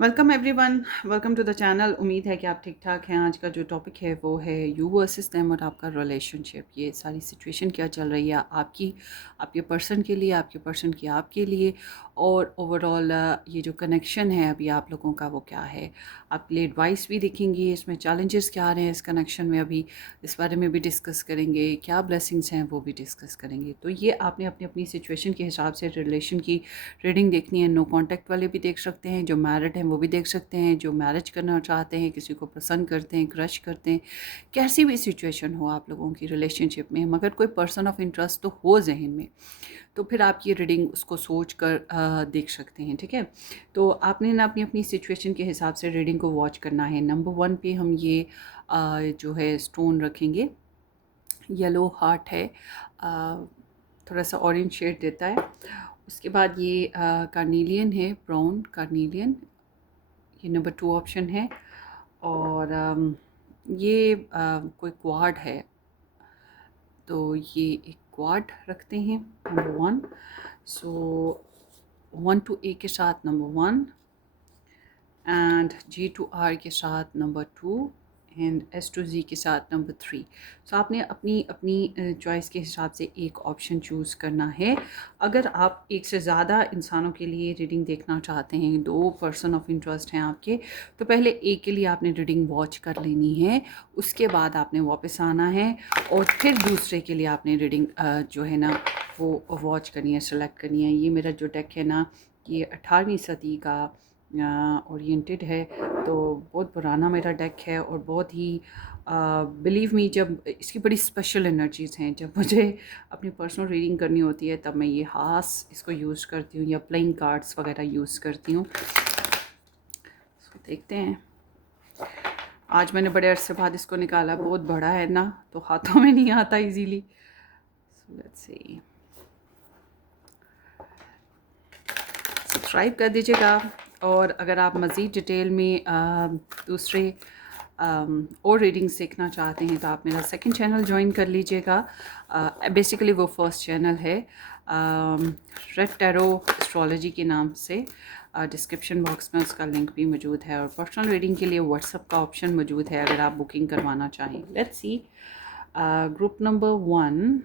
Welcome everyone, welcome to the channel. उम्मीद है कि आप ठीक ठाक हैं। आज का जो टॉपिक है वो है यू वर्सेस देम और आपका रिलेशनशिप। ये सारी सिचुएशन क्या चल रही है आपकी, आपके पर्सन के लिए, आपके पर्सन की आपके लिए, और ओवरऑल ये जो कनेक्शन है अभी आप लोगों का वो क्या है। आपके लिए एडवाइस भी देखेंगे, इसमें चैलेंजेस क्या आ रहे हैं इस कनेक्शन में, अभी इस बारे में भी डिस्कस करेंगे। क्या ब्लेसिंग्स हैं वो भी डिस्कस करेंगे। तो ये आपने अपनी अपनी सिचुएशन के हिसाब से रिलेशन की रीडिंग देखनी है। नो कांटेक्ट वाले भी देख सकते हैं, जो मैरिड हैं वो भी देख सकते हैं, जो मैरिज करना चाहते हैं, किसी को पसंद करते हैं, क्रश करते हैं, कैसी भी सिचुएशन हो आप लोगों की रिलेशनशिप में, मगर कोई पर्सन ऑफ इंटरेस्ट तो हो जहन में, तो फिर आप ये रीडिंग उसको सोच कर देख सकते हैं। ठीक है, तो आपने ना अपनी अपनी सिचुएशन के हिसाब से रीडिंग को वॉच करना है। नंबर 1 पे हम ये जो है स्टोन रखेंगे, येलो हार्ट है, थोड़ा सा ऑरेंज शेड देता है। उसके बाद ये कार्नीलियन है, ब्राउन कार्नीलियन, ये नंबर 2 ऑप्शन है। और ये कोई क्वाड है, तो ये एक क्वाड रखते हैं नंबर 1। सो 1 टू ए के साथ number 1, and G two R के साथ number 2, and S two G के साथ नंबर 3। सो आपने अपनी अपनी चॉइस के हिसाब से एक ऑप्शन चूज़ करना है। अगर आप एक से ज़्यादा इंसानों के लिए रीडिंग देखना चाहते हैं, 2 पर्सन ऑफ इंटरेस्ट हैं आपके, तो पहले एक के लिए आपने रीडिंग वॉच कर लेनी है। उसके बाद आपने वापस आना है और फिर दूसरे के लिए आपने रीडिंग जो है ना वो वॉच करनी है, सेलेक्ट करनी है। ये मेरा जो डेक है ना, ये 18वीं सदी का ओरिएंटेड है, तो बहुत पुराना मेरा डेक है और बहुत ही बिलीव मी, जब इसकी बड़ी स्पेशल एनर्जीज़ हैं। जब मुझे अपनी पर्सनल रीडिंग करनी होती है तब मैं ये हास इसको यूज़ करती हूँ या प्लेइंग कार्ड्स वगैरह यूज़ करती हूँ। तो देखते हैं, आज मैंने बड़े अरसे बाद इसको निकाला। बहुत बड़ा है ना, तो हाथों में नहीं आता easily. So let's see, subscribe कर दीजिएगा। और अगर आप मज़ीद डिटेल में दूसरे और रीडिंग्स देखना चाहते हैं तो आप मेरा सेकंड चैनल ज्वाइन कर लीजिएगा। बेसिकली वो फर्स्ट चैनल है रेड टैरो एस्ट्रोलॉजी के नाम से। डिस्क्रिप्शन बॉक्स में उसका लिंक भी मौजूद है, और पर्सनल रीडिंग के लिए व्हाट्सएप का ऑप्शन मौजूद है अगर आप बुकिंग करवाना चाहें। लेट्स सी, ग्रुप नंबर 1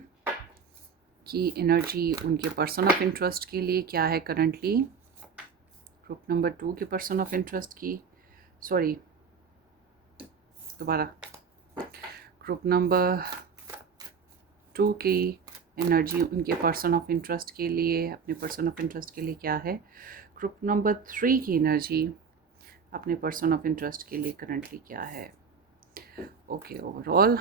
की एनर्जी उनके पर्सन ऑफ इंटरेस्ट के लिए क्या है करंटली। ग्रुप नंबर 2 के पर्सन ऑफ इंटरेस्ट की, सॉरी दोबारा, ग्रुप नंबर 2 की एनर्जी उनके पर्सन ऑफ इंटरेस्ट के लिए, अपने पर्सन ऑफ इंटरेस्ट के लिए क्या है। ग्रुप नंबर 3 की एनर्जी अपने पर्सन ऑफ इंटरेस्ट के लिए करंटली क्या है। ओके, ओवरऑल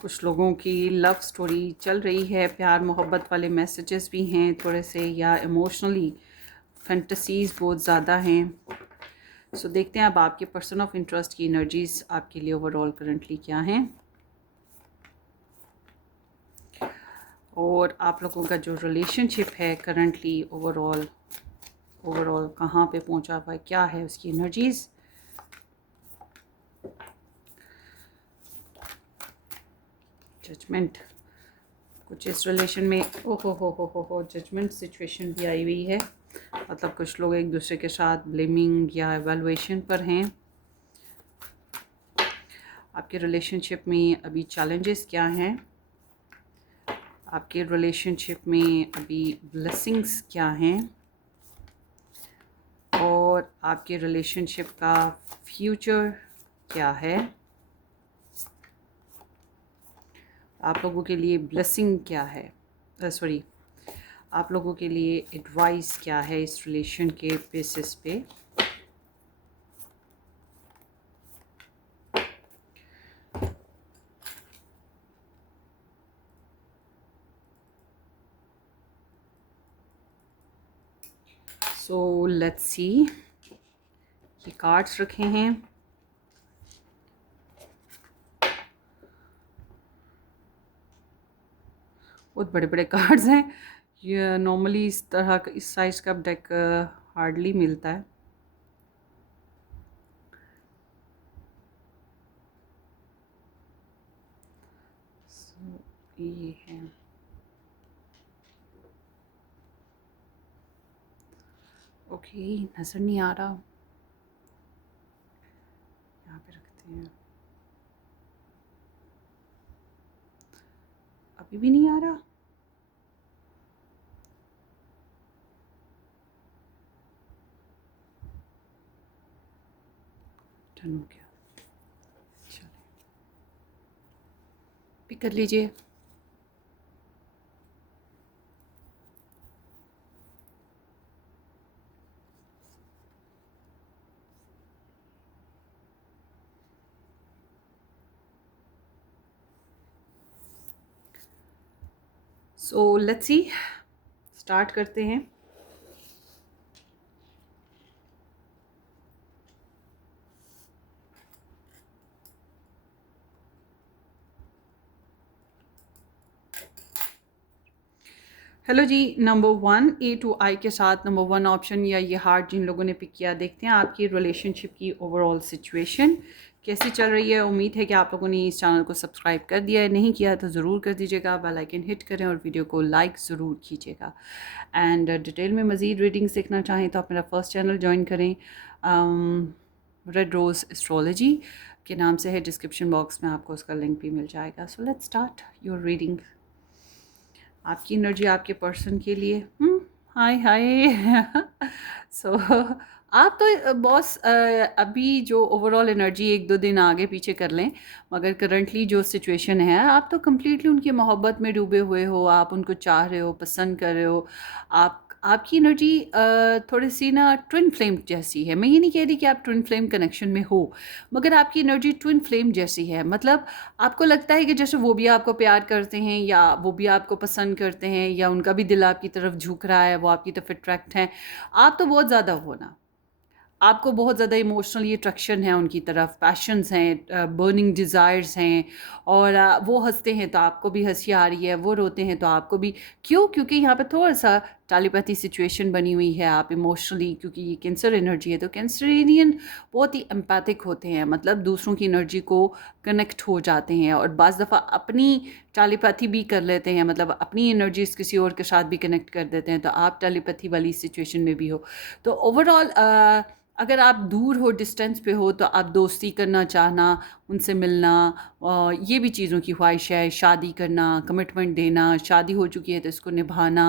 कुछ लोगों की लव स्टोरी चल रही है, प्यार मोहब्बत वाले मैसेजेस भी हैं थोड़े से, या इमोशनली फैंटसीज़ बहुत ज़्यादा हैं। सो देखते हैं अब आपके पर्सन ऑफ इंटरेस्ट की एनर्जीज आपके लिए ओवरऑल करंटली क्या हैं, और आप लोगों का जो रिलेशनशिप है करंटली ओवरऑल कहाँ पे पहुंचा हुआ है, क्या है उसकी एनर्जीज। जजमेंट, कुछ इस रिलेशन में ओहो हो जजमेंट सिचुएशन भी आई हुई है। मतलब कुछ लोग एक दूसरे के साथ ब्लेमिंग या एवेलुएशन पर हैं। आपके रिलेशनशिप में अभी चैलेंजेस क्या हैं, आपके रिलेशनशिप में अभी ब्लेसिंग्स क्या हैं, और आपके रिलेशनशिप का फ्यूचर क्या है। आप लोगों के लिए ब्लेसिंग क्या है, सॉरी, आप लोगों के लिए एडवाइस क्या है इस रिलेशन के बेसिस पे। सो लेट्स सी, ये कार्ड्स रखे हैं। बहुत बड़े बड़े कार्ड्स हैं। ये नॉर्मली इस तरह का, इस साइज़ का डेक हार्डली मिलता है। So, ये है, ओके, नज़र नहीं आ रहा, यहाँ पे रखते हैं। अभी भी नहीं आ रहा। डन हो गया, चलिए पिक कर लीजिए। सो लेट्स सी, स्टार्ट करते हैं। Hello ji, number 1 A to I के साथ नंबर 1 ऑप्शन या ये हार्ट जिन लोगों ने पिक किया, देखते हैं आपकी रिलेशनशिप की ओवरऑल सिचुएशन कैसी चल रही है। उम्मीद है कि आप लोगों ने इस चैनल को सब्सक्राइब कर दिया है, नहीं किया तो ज़रूर कर दीजिएगा, बेल आइकन हिट करें और वीडियो को लाइक ज़रूर कीजिएगा। एंड डिटेल में मज़ीद रीडिंग्स देखना चाहें तो आप मेरा फर्स्ट चैनल ज्वाइन करें, रेड रोज़ एस्ट्रोलॉजी के नाम से है, डिस्क्रिप्शन बॉक्स में आपको उसका लिंक भी मिल जाएगा। So let's start your reading. आपकी एनर्जी आपके पर्सन के लिए। हाय हाय। सो आप तो बॉस अभी जो ओवरऑल एनर्जी 1-2 दिन आगे पीछे कर लें, मगर करंटली जो सिचुएशन है आप तो कम्प्लीटली उनकी मोहब्बत में डूबे हुए हो, आप उनको चाह रहे हो, पसंद कर रहे हो। आपकी एनर्जी थोड़ी सी ना ट्विन फ्लेम जैसी है। मैं ये नहीं कह रही कि आप ट्विन फ्लेम कनेक्शन में हो, मगर आपकी एनर्जी ट्विन फ्लेम जैसी है। मतलब आपको लगता है कि जैसे वो भी आपको प्यार करते हैं या वो भी आपको पसंद करते हैं या उनका भी दिल आपकी तरफ झुक रहा है, वो आपकी तरफ अट्रैक्ट हैं। आप तो बहुत ज़्यादा हो ना, आपको बहुत ज़्यादा इमोशनली अट्रैक्शन है उनकी तरफ, पैशंस हैं, बर्निंग डिज़ायर्स हैं। और वो हंसते हैं तो आपको भी हंसी आ रही है, वो रोते हैं तो आपको भी। क्यों? क्योंकि यहाँ पे थोड़ा सा टेलीपैथी सिचुएशन बनी हुई है। आप इमोशनली, क्योंकि ये कैंसर एनर्जी है तो कैंसरियन बहुत ही एम्पैथिक होते हैं, मतलब दूसरों की एनर्जी को कनेक्ट हो जाते हैं और बाज़ दफ़ा अपनी टेलीपैथी भी कर लेते हैं, मतलब अपनी एनर्जीज किसी और के साथ भी कनेक्ट कर देते हैं। तो आप टेलीपैथी वाली सिचुएशन में भी हो। तो ओवरऑल अगर आप दूर हो, डिस्टेंस पे हो, तो आप दोस्ती करना चाहना, उनसे मिलना, ये भी चीज़ों की ख्वाहिश है। शादी करना, कमिटमेंट देना, शादी हो चुकी है तो इसको निभाना,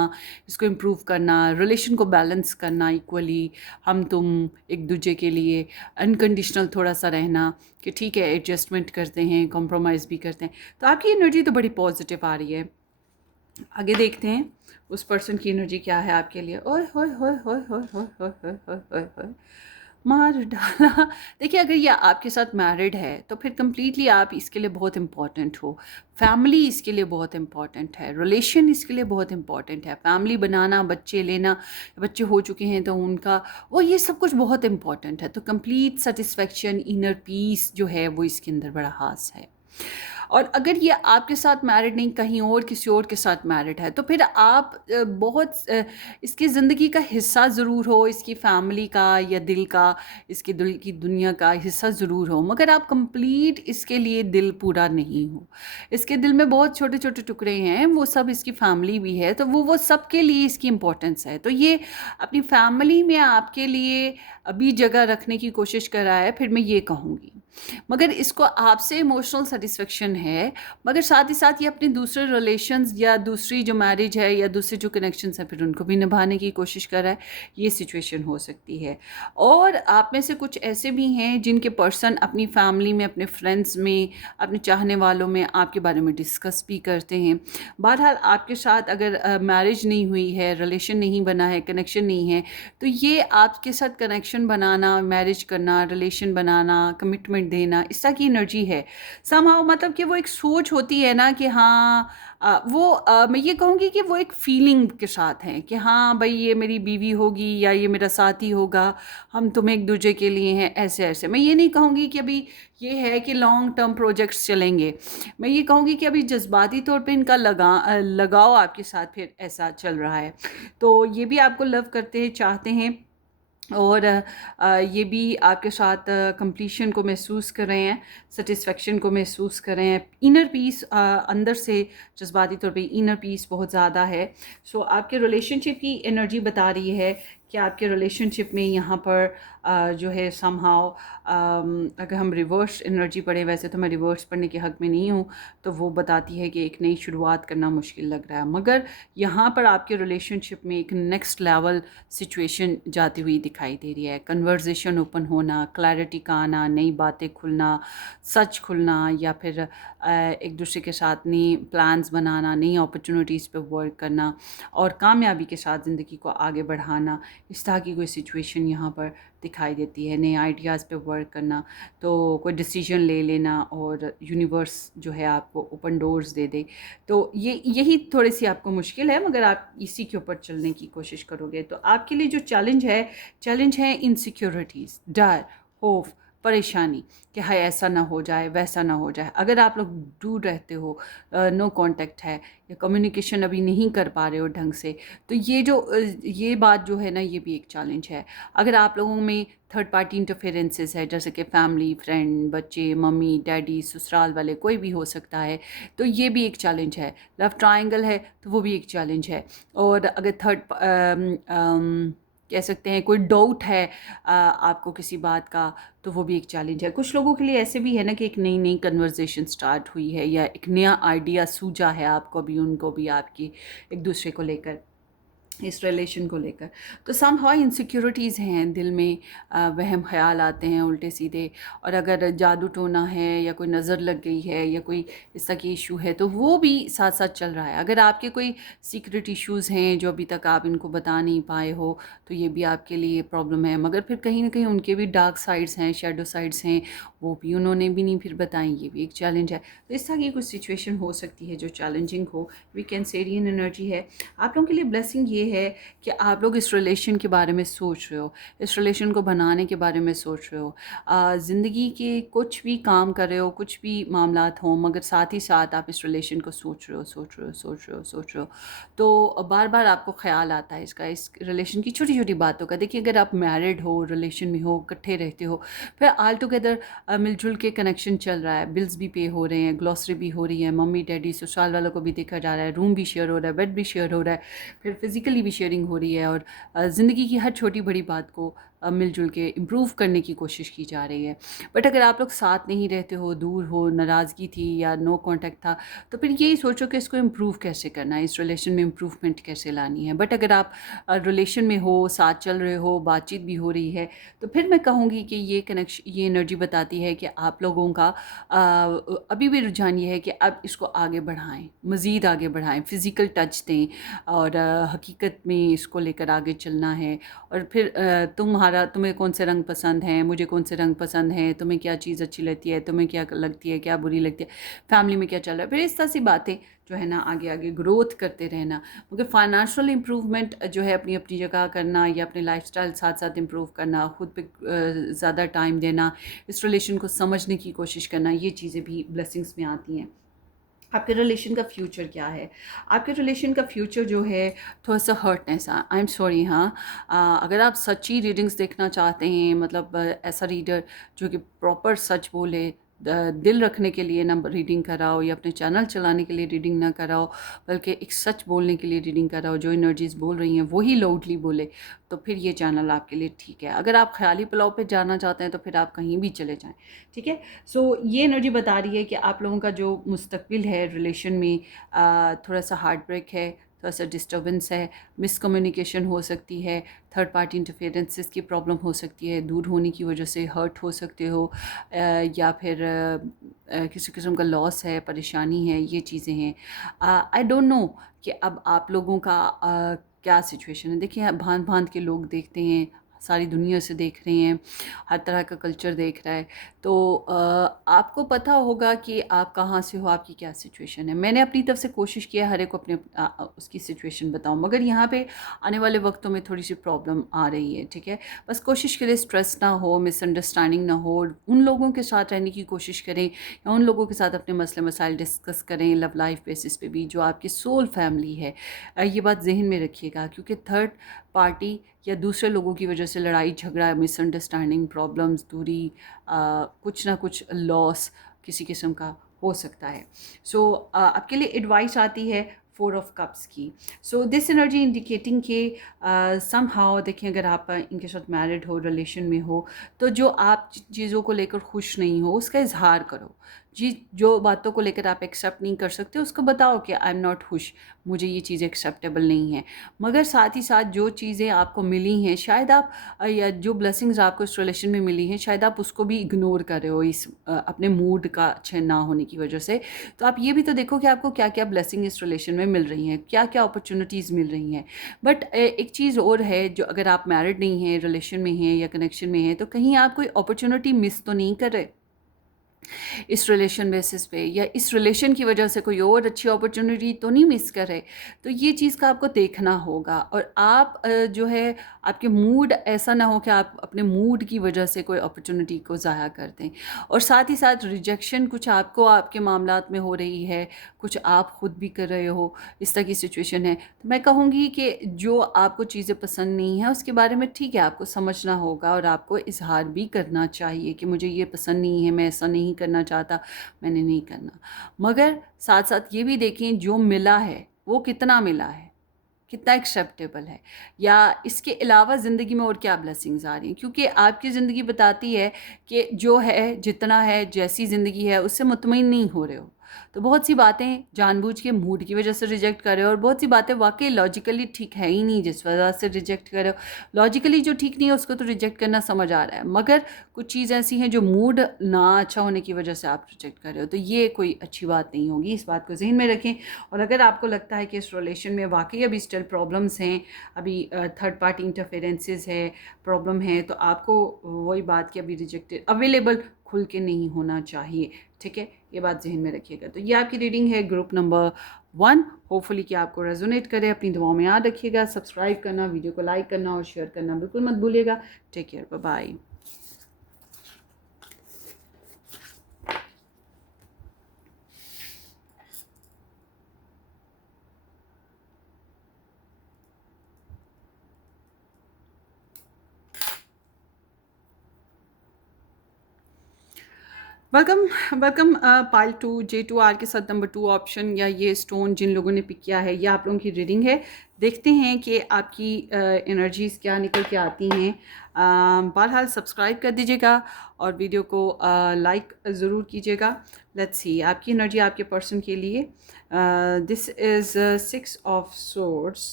इसको इम्प्रूव करना, रिलेशन को बैलेंस करना इक्वली, हम तुम एक दूजे के लिए अनकंडीशनल थोड़ा सा रहना कि ठीक है एडजस्टमेंट करते हैं, कॉम्प्रोमाइज़ भी करते हैं। तो आपकी एनर्जी तो बड़ी पॉजिटिव आ रही है। आगे देखते हैं उस पर्सन की एनर्जी क्या है आपके लिए। ओए होए होए होए होए होए होए होए होए होए होए, मार डाला। देखिए, अगर ये आपके साथ मैरिड है तो फिर कम्प्लीटली आप इसके लिए बहुत इम्पॉर्टेंट हो। फैमिली इसके लिए बहुत इम्पॉर्टेंट है, रिलेशन इसके लिए बहुत इम्पॉर्टेंट है। फैमिली बनाना, बच्चे लेना, बच्चे हो चुके हैं तो उनका वो ये सब कुछ बहुत इम्पॉर्टेंट है। तो कंप्लीट सेटिस्फेक्शन, इनर पीस जो है वो इसके अंदर बड़ा खास है। और अगर ये आपके साथ मैरिड नहीं, कहीं और किसी और के साथ मैरिड है, तो फिर आप इसकी ज़िंदगी का हिस्सा ज़रूर हो, इसकी फैमिली का या दिल का, इसकी दिल की दुनिया का हिस्सा ज़रूर हो, मगर आप कंप्लीट इसके लिए दिल पूरा नहीं हो। इसके दिल में बहुत छोटे छोटे टुकड़े हैं, वो सब इसकी फैमिली भी है, तो वो सब के लिए इसकी इम्पोर्टेंस है। तो ये अपनी फैमिली में आपके लिए अभी जगह रखने की कोशिश कर रहा है, फिर मैं ये कहूँगी। मगर इसको आपसे इमोशनल सेटिस्फेक्शन है, मगर साथ ही साथ ये अपने दूसरे रिलेशंस या दूसरी जो मैरिज है या दूसरे जो कनेक्शंस हैं फिर उनको भी निभाने की कोशिश कर रहा है। ये सिचुएशन हो सकती है। और आप में से कुछ ऐसे भी हैं जिनके पर्सन अपनी फैमिली में, अपने फ्रेंड्स में, अपने चाहने वालों में आपके बारे में डिस्कस भी करते हैं। बहरहाल आपके साथ अगर मैरिज नहीं हुई है, रिलेशन नहीं बना है, कनेक्शन नहीं है, तो ये आपके साथ कनेक्शन बनाना, मैरिज करना, रिलेशन बनाना, कमिटमेंट देना, इस तरह की एनर्जी है समहाउ। मतलब कि वो एक सोच होती है ना कि हाँ, मैं ये कहूँगी कि वो एक फीलिंग के साथ हैं कि हाँ भाई ये मेरी बीवी होगी या ये मेरा साथी होगा, हम तुम एक दूसरे के लिए हैं, ऐसे ऐसे। मैं ये नहीं कहूँगी कि अभी ये है कि लॉन्ग टर्म प्रोजेक्ट्स चलेंगे। मैं ये कहूँगी कि अभी जज्बाती तौर पे इनका लगाव आपके साथ फिर ऐसा चल रहा है। तो ये भी आपको लव करते हैं, चाहते हैं, और ये भी आपके साथ कंप्लीशन को महसूस कर रहे हैं, सेटिस्फेक्शन को महसूस कर रहे हैं। इनर पीस अंदर से जज्बाती तौर पे इनर पीस बहुत ज़्यादा है। सो आपके रिलेशनशिप की एनर्जी बता रही है कि आपके रिलेशनशिप में यहाँ पर जो है समहाउ अगर हम रिवर्स एनर्जी पढ़े, वैसे तो मैं रिवर्स पढ़ने के हक़ में नहीं हूँ, तो वो बताती है कि एक नई शुरुआत करना मुश्किल लग रहा है, मगर यहाँ पर आपके रिलेशनशिप में एक नेक्स्ट लेवल सिचुएशन जाती हुई दिखाई दे रही है। कन्वर्सेशन ओपन होना, क्लैरिटी का आना, नई बातें खुलना, सच खुलना, या फिर एक दूसरे के साथ नई प्लान्स बनाना, नई अपॉर्चुनिटीज़ पे वर्क करना और कामयाबी के साथ ज़िंदगी को आगे बढ़ाना, इस तरह की कोई सिचुएशन यहाँ पर दिखाई देती है। नए आइडियाज़ पे वर्क करना, तो कोई डिसीजन ले लेना और यूनिवर्स जो है आपको ओपन डोर्स दे दे। तो यही थोड़ी सी आपको मुश्किल है, मगर आप इसी के ऊपर चलने की कोशिश करोगे तो आपके लिए जो चैलेंज है इनसिक्योरिटीज़, डर, खौफ, परेशानी कि हाय ऐसा ना हो जाए, वैसा ना हो जाए। अगर आप लोग दूर रहते हो, नो कांटेक्ट है या कम्युनिकेशन अभी नहीं कर पा रहे हो ढंग से, तो ये बात जो है ना, ये भी एक चैलेंज है। अगर आप लोगों में थर्ड पार्टी इंटरफेरेंसेस है, जैसे कि फैमिली, फ्रेंड, बच्चे, मम्मी, डैडी, ससुराल वाले, कोई भी हो सकता है, तो ये भी एक चैलेंज है। लव ट्रायंगल है तो वो भी एक चैलेंज है। और अगर कह सकते हैं कोई डाउट है आपको किसी बात का, तो वो भी एक चैलेंज है। कुछ लोगों के लिए ऐसे भी है ना कि एक नई नई कन्वर्सेशन स्टार्ट हुई है या एक नया आइडिया सूझा है आपको भी, उनको भी, आपकी एक दूसरे को लेकर, इस रिलेशन को लेकर। तो सम हाउ इनसिक्योरिटीज़ हैं दिल में, वहम ख्याल आते हैं उल्टे सीधे। और अगर जादू टोना है या कोई नज़र लग गई है या कोई इस तरह की इशू है, तो वो भी साथ साथ चल रहा है। अगर आपके कोई सीक्रेट इश्यूज़ हैं जो अभी तक आप इनको बता नहीं पाए हो, तो ये भी आपके लिए प्रॉब्लम है। मगर फिर कहीं ना कहीं उनके भी डार्क साइड्स हैं, शेडो साइड्स हैं, वो भी उन्होंने भी नहीं फिर बताई, ये भी एक चैलेंज है। तो इस तरह की कुछ सिचुएशन हो सकती है जो चैलेंजिंग हो। वी कैंसेरियन एनर्जी है। आप लोगों के लिए ब्लेसिंग ये है कि आप लोग इस रिलेशन के बारे में सोच रहे हो, इस रिलेशन को बनाने के बारे में सोच रहे हो, ज़िंदगी के कुछ भी काम कर रहे हो, कुछ भी मामलात हों, मगर साथ ही साथ आप इस रिलेशन को सोच रहे हो। तो बार बार आपको ख्याल आता है इसका, इस रिलेशन की छोटी छोटी बातों का। देखिए, अगर आप मैरिड हो, रिलेशन में हो, इकट्ठे रहते हो, फिर ऑल टुगेदर मिलजुल के कनेक्शन चल रहा है, बिल्स भी पे हो रहे हैं, ग्लॉसरी भी हो रही है, मम्मी डैडी ससुराल वालों को भी देखा जा रहा है, रूम भी शेयर हो रहा है, बेड भी शेयर हो रहा है, फिर फिज़िकली भी शेयरिंग हो रही है, और ज़िंदगी की हर छोटी बड़ी बात को मिलजुल के इम्प्रूव करने की कोशिश की जा रही है। बट अगर आप लोग साथ नहीं रहते हो, दूर हो, नाराज़गी थी या नो कांटेक्ट था, तो फिर यही सोचो कि इसको इम्प्रूव कैसे करना है, इस रिलेशन में इम्प्रूवमेंट कैसे लानी है। बट अगर आप रिलेशन में हो, साथ चल रहे हो, बातचीत भी हो रही है, तो फिर मैं कहूँगी कि ये एनर्जी बताती है कि आप लोगों का अभी भी रुझान ये है कि अब इसको आगे बढ़ाएं, मज़ीद आगे बढ़ाएं, फ़िज़िकल टच दें, और हकीकत में इसको लेकर आगे चलना है। और फिर तुम्हें कौन से रंग पसंद हैं, मुझे कौन से रंग पसंद हैं, तुम्हें क्या चीज़ अच्छी लगती है, तुम्हें क्या लगती है, क्या बुरी लगती है, फैमिली में क्या चल रहा है, फिर इस तरह सी बातें जो है ना आगे आगे ग्रोथ करते रहना। मगर फाइनेंशियल इम्प्रूवमेंट जो है अपनी अपनी जगह करना, या अपने लाइफस्टाइल साथ साथ इम्प्रूव करना, खुद पे ज़्यादा टाइम देना, इस रिलेशन को समझने की कोशिश करना, ये चीज़ें भी ब्लेसिंग्स में आती हैं। आपके रिलेशन का फ्यूचर क्या है? आपके रिलेशन का फ्यूचर जो है थोड़ा सा हर्टनेस, आई एम सॉरी, हाँ, अगर आप सच्ची रीडिंग्स देखना चाहते हैं, मतलब ऐसा रीडर जो कि प्रॉपर सच बोले, दिल रखने के लिए ना रीडिंग कराओ, या अपने चैनल चलाने के लिए रीडिंग ना कराओ, बल्कि एक सच बोलने के लिए रीडिंग कराओ, जो एनर्जीज बोल रही हैं वही लाउडली बोले, तो फिर ये चैनल आपके लिए ठीक है। अगर आप ख्याली पुलाव पे जाना चाहते हैं तो फिर आप कहीं भी चले जाएं, ठीक है। सो ये एनर्जी बता रही है कि आप लोगों का जो मुस्तकबिल है रिलेशन में, थोड़ा सा हार्ट ब्रेक है, थोड़ा सा डिस्टर्बेंस है, मिसकम्युनिकेशन हो सकती है, थर्ड पार्टी इंटरफेरेंसेस की प्रॉब्लम हो सकती है, दूर होने की वजह से हर्ट हो सकते हो, या फिर किसी किस्म का लॉस है, परेशानी है, ये चीज़ें हैं। आई डोंट नो कि अब आप लोगों का क्या सिचुएशन है। देखिए, भांत भांत के लोग देखते हैं, सारी दुनिया से देख रहे हैं, हर तरह का कल्चर देख रहा है, तो आपको पता होगा कि आप कहाँ से हो, आपकी क्या सिचुएशन है। मैंने अपनी तरफ से कोशिश की है हर एक को अपने उसकी सिचुएशन बताऊं, मगर यहाँ पे आने वाले वक्तों में थोड़ी सी प्रॉब्लम आ रही है, ठीक है। बस कोशिश करें स्ट्रेस ना हो, मिसअंडरस्टैंडिंग ना हो, उन लोगों के साथ रहने की कोशिश करें, या उन लोगों के साथ अपने मसले मसाइल डिस्कस करें लव लाइफ बेसिस पे भी, जो आपकी सोल फैमिली है। ये बात जहन में रखिएगा, क्योंकि थर्ड पार्टी या दूसरे लोगों की वजह से लड़ाई झगड़ा, मिसअंडरस्टैंडिंग, प्रॉब्लम्स, दूरी, कुछ ना कुछ लॉस किसी किस्म का हो सकता है। सो आपके लिए एडवाइस आती है फोर ऑफ कप्स की। सो दिस एनर्जी इंडिकेटिंग के सम हाउ देखिए, अगर आप इनके साथ मैरिड हो, रिलेशन में हो, तो जो आप चीज़ों को लेकर खुश नहीं हो उसका इजहार करो। जी, जो बातों को लेकर आप एक्सेप्ट नहीं कर सकते उसको बताओ कि आई एम नॉट खुश, मुझे ये चीज़ें एक्सेप्टेबल नहीं है। मगर साथ ही साथ जो चीज़ें आपको मिली हैं, शायद आप या जो ब्लेसिंग्स आपको इस रिलेशन में मिली हैं, शायद आप उसको भी इग्नोर कर रहे हो इस अपने मूड का अच्छे ना होने की वजह से। तो आप ये भी तो देखो कि आपको क्या क्या ब्लेसिंग इस रिलेशन में मिल रही हैं, क्या क्या अपॉर्चुनिटीज़ मिल रही हैं। बट एक चीज़ और है, जो अगर आप मैरिड नहीं हैं, रिलेशन में हैं या कनेक्शन में हैं, तो कहीं आप कोई अपॉर्चुनिटी मिस तो नहीं कर रहे इस रिलेशन बेसिस पे, या इस रिलेशन की वजह से कोई और अच्छी अपॉर्चुनिटी तो नहीं मिस कर रहे। तो ये चीज़ का आपको देखना होगा। और आप जो है, आपके मूड ऐसा ना हो कि आप अपने मूड की वजह से कोई अपॉर्चुनिटी को ज़ाया कर दें। और साथ ही साथ रिजेक्शन कुछ आपको आपके मामलात में हो रही है, कुछ आप खुद भी कर रहे हो, इस तरह की सिचुएशन है। तो मैं कहूँगी कि जो आपको चीज़ें पसंद नहीं हैं उसके बारे में ठीक है, आपको समझना होगा और आपको इजहार भी करना चाहिए कि मुझे ये पसंद नहीं है, मैं ऐसा नहीं करना चाहता, मैंने नहीं करना। मगर साथ साथ ये भी देखें जो मिला है वो कितना मिला है, कितना एक्सेप्टेबल है, या इसके अलावा ज़िंदगी में और क्या ब्लेसिंग्स आ रही हैं। क्योंकि आपकी ज़िंदगी बताती है कि जो है, जितना है, जैसी ज़िंदगी है उससे मुतमईन नहीं हो रहे हो। तो बहुत सी बातें जानबूझ के मूड की वजह से रिजेक्ट कर रहे हो, और बहुत सी बातें वाकई लॉजिकली ठीक है ही नहीं जिस वजह से रिजेक्ट कर रहे हो। लॉजिकली जो ठीक नहीं है उसको तो रिजेक्ट करना समझ आ रहा है, मगर कुछ चीज़ ऐसी हैं जो मूड ना अच्छा होने की वजह से आप रिजेक्ट कर रहे हो, तो ये कोई अच्छी बात नहीं होगी। इस बात को ज़हन में रखें। और अगर आपको लगता है कि इस रिलेशन में वाकई अभी स्टिल प्रॉब्लम्स हैं, अभी थर्ड पार्टी इंटरफेरेंसेस है, प्रॉब्लम है, तो आपको वही बात कि अभी रिजेक्टेड अवेलेबल खुल के नहीं होना चाहिए। ठीक है, ये बात जहन में रखिएगा। तो ये आपकी रीडिंग है ग्रुप नंबर 1। होपफुली कि आपको रेजोनेट करे। अपनी दुआओं में याद रखिएगा। सब्सक्राइब करना, वीडियो को लाइक करना और शेयर करना बिल्कुल मत भूलिएगा। Take care, bye bye. Welcome welcome. Pile 2 J2R के साथ नंबर 2 ऑप्शन या ये स्टोन जिन लोगों ने पिक किया है, ये आप लोगों की रीडिंग है। देखते हैं कि आपकी एनर्जीज़ क्या निकल के आती हैं। बहरहाल सब्सक्राइब कर दीजिएगा और वीडियो को लाइक ज़रूर कीजिएगा। लेट्स सी आपकी एनर्जी आपके पर्सन के लिए। This is 6 of swords.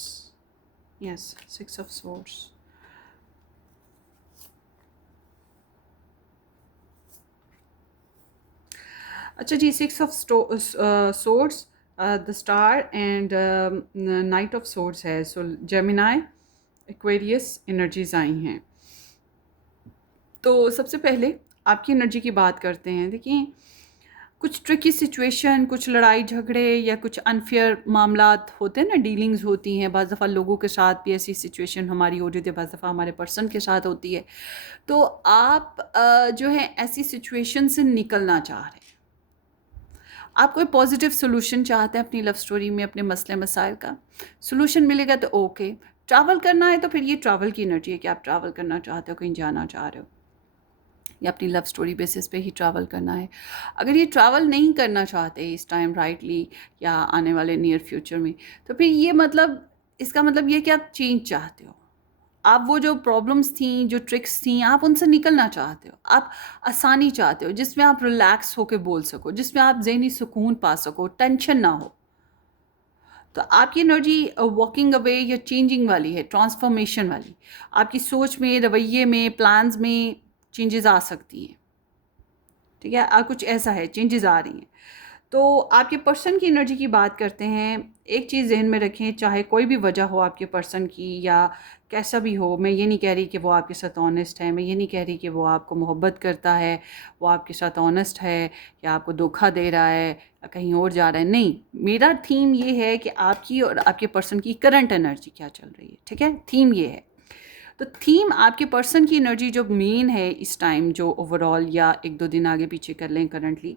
Yes, 6 of swords. अच्छा जी, 6 of swords, the star and night of swords है। सो जेमिनाई एक्वेरियस एनर्जीज आई हैं। तो सबसे पहले आपकी एनर्जी की बात करते हैं। देखिए, कुछ ट्रिकी सिचुएशन, कुछ लड़ाई झगड़े या कुछ अनफेयर मामलात होते हैं ना, डीलिंग्स होती हैं। बाज़ दफ़ा लोगों के साथ भी ऐसी सिचुएशन हमारी हो रही होती है, बाज़ दफ़ा हमारे पर्सन के साथ होती है। तो आप जो है ऐसी सिचुएशन से निकलना चाह रहे हैं। आप कोई पॉजिटिव सोल्यूशन चाहते हैं अपनी लव स्टोरी में, अपने मसले मसाइल का सोल्यूशन मिलेगा तो ओके। ट्रैवल करना है तो फिर ये ट्रैवल की एनर्जी है कि आप ट्रैवल करना चाहते हो, कहीं जाना चाह रहे हो, या अपनी लव स्टोरी बेसिस पे ही ट्रैवल करना है। अगर ये ट्रैवल नहीं करना चाहते इस टाइम राइटली या आने वाले नियर फ्यूचर में, तो फिर ये मतलब, इसका मतलब ये कि आप चेंज चाहते हो। आप वो जो प्रॉब्लम्स थी, जो ट्रिक्स थी, आप उनसे निकलना चाहते हो। आप आसानी चाहते हो जिसमें आप रिलैक्स होकर बोल सको, जिसमें आप ज़हनी सुकून पा सको, टेंशन ना हो। तो आपकी एनर्जी वॉकिंग अवे या चेंजिंग वाली है, ट्रांसफॉर्मेशन वाली। आपकी सोच में, रवैये में, प्लान्स में चेंजेस आ सकती हैं। ठीक है, कुछ ऐसा है, चेंजेस आ रही हैं। तो आपके पर्सन की एनर्जी की बात करते हैं। एक चीज़ ज़हन में रखें, चाहे कोई भी वजह हो आपके पर्सन की या कैसा भी हो, मैं ये नहीं कह रही कि वो आपके साथ ऑनेस्ट है, मैं ये नहीं कह रही कि वो आपको मोहब्बत करता है, वो आपके साथ ऑनेस्ट है या आपको धोखा दे रहा है या कहीं और जा रहा है। नहीं, मेरा थीम ये है कि आपकी और आपके पर्सन की करंट एनर्जी क्या चल रही है। ठीक है, थीम ये है। तो थीम आपके पर्सन की एनर्जी जो मेन है इस टाइम, जो ओवरऑल या एक दो दिन आगे पीछे कर लें करंटली,